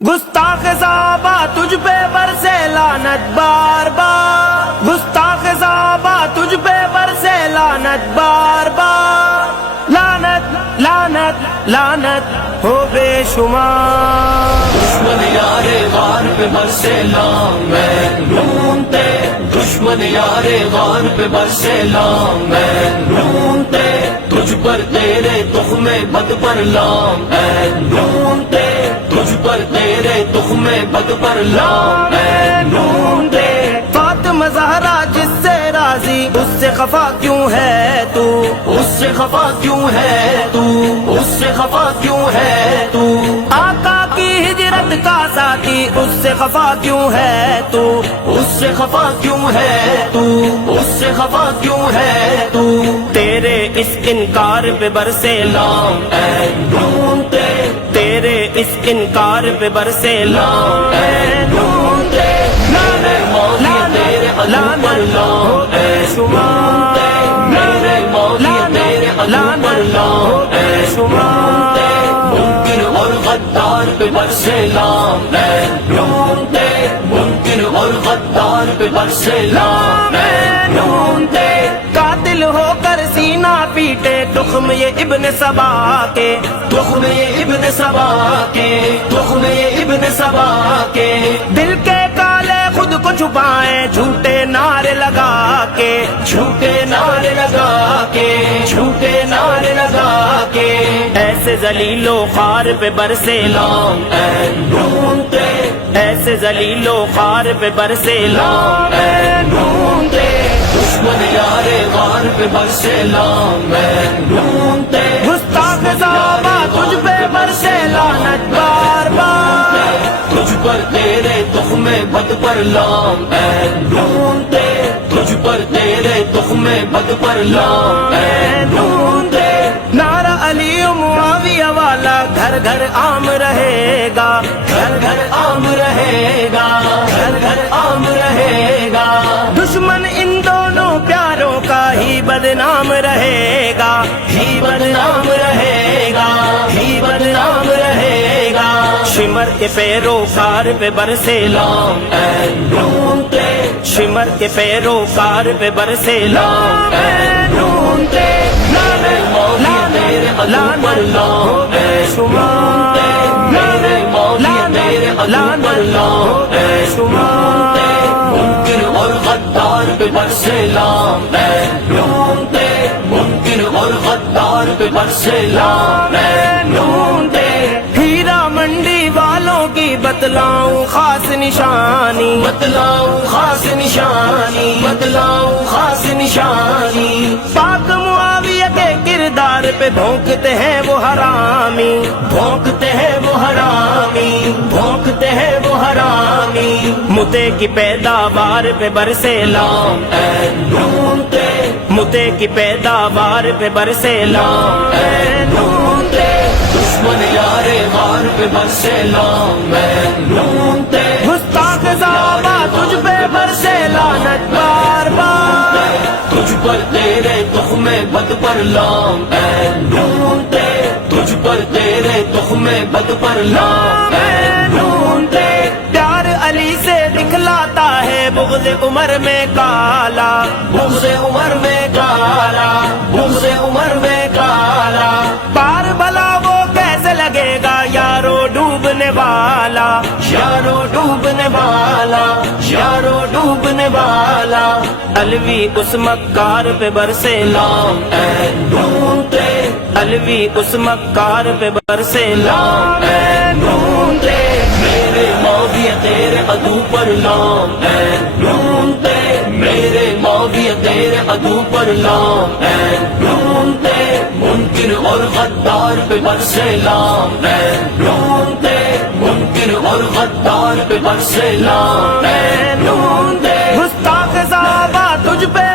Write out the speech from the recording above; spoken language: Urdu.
گستاخ صحابہ تجھ پہ برسے لعنت بار بار، گستاخ صحابہ تجھ پہ برسے لعنت بار بار، لعنت لعنت لعنت ہو بے شمار۔ دشمن یارے غار پہ برسے لامین ڈھونڈتے، دشمن یارے غار پہ برسے لامین ڈھونڈتے، تجھ پر تیرے تخم بد پر لامین ڈھونڈتے، تجھ پر تیرے تخم بد پر لامین ڈھونڈتے۔ فاطمہ زہرا جس سے راضی اس سے خفا کیوں ہے تو، اس سے خفا کیوں ہے تو، اس سے خفا کیوں ہے تو، آقا کی ہجرت کا ساتھی اس سے خفا کیوں ہے تو، اس سے خفا کیوں ہے تو، اس سے خفا کیوں ہے تو، تیرے اس انکار پہ برسے لامین ڈھونڈتے، تیرے اس انکار پہ برسے لامین ڈھونڈتے، میرے مولا تیرے عدو پر لامین ڈھونڈتے، میرے مولا تیرے عدو پر لامین ڈھونڈتے، ممکن اور غدار پہ برسے لامین ڈھونڈتے، ممکن اور غدار پہ برسے لامین ڈھونڈتے۔ قاتل ہو کر سینہ پیٹے تخم یہ ابن سبا کے، تخم یہ ابن سبا کے، تخم یہ ابن سبا کے، دل کے کالے خود کو چھپائیں جھوٹے نعرے لگا کے، جھوٹے نعرے لگا کے، جھوٹے نعرے لگا کے، ایسے ذلیل و خوار پہ برسے لامین ڈھونڈتے، ایسے ذلیل و خوار پہ برسے لامین ڈھونڈتے، دشمن یارے غار پہ برسے لامین ڈھونڈتے، گستاخ صحابہ تجھ پہ برسے لعنت بار بار، تجھ پر تیرے تخم بد پر لامین ڈھونڈتے، تجھ پر تیرے تخم بد پر لامین ڈھونڈتے۔ نعرہ علی و معاویہ والا گھر گھر عام رہے گا، گھر گھر عام رہے گا، گھر گھر عام رہے گا، دشمن ان دونوں پیاروں کا ہی بدنام رہے گا، ہی بدنام رہے گا، ہی بدنام رہے گا، شمر کے پیروکار پہ برسے لامین ڈھونڈتے، شمر کے پیروکار پہ برسے لامین ڈھونڈتے، میرے مولا تیرے عدو پر لامین ڈھونڈتے، میرے مولا تیرے عدو پر لامین ڈھونڈتے، ممکن اور غدار پہ برسے لامین ڈھونڈتے، ممکن اور غدار پہ برسے لامین ڈھونڈتے۔ ہیرا منڈی والوں کی بتلاؤں خاص نشانی، بتلاؤں خاص نشانی، بتلاؤں خاص نشانی، پاک معاویہ کے کردار پہ بھونکتے ہیں وہ حرامی، بھونکتے ہیں وہ حرامی، بھونکتے ہیں وہ حرامی، متے کی پیداوار پہ برسے لامین ڈھونڈتے، متے کی پیداوار پہ برسے لامین ڈھونڈتے، دشمن یارے غار پہ برسے لامین ڈھونڈتے، گستاخ صحابہ تجھ پہ برسے لعنت بار بار، تجھ پر تیرے تخم بد پر لامین ڈھونڈتے، تجھ پر تیرے تخم بد پر لامین ڈھونڈتے۔ پیار علی سے دکھلاتا ہے بغض عمر میں کالا، بغض عمر میں کالا، بغض عمر میں کالا، پار بھلا وہ کیسے لگے گا یارو ڈوبنے والا، یارو ڈوبنے والا، یارو ڈوبنے والا، الوی اس مکار پہ برسے لامین ڈھونڈتے، الوی اس مکار پہ برسے لامین ڈھونڈتے، میرے مولا تیرے عدو پر لامین ڈھونڈتے، میرے مولا تیرے عدو پر لامین ڈھونڈتے، ممکن اور غدار پہ برسے لامین ڈھونڈتے، ممکن اور غدار پہ برسے لامین ڈھونڈتے۔ گستاخ صحابہ تجھ پہ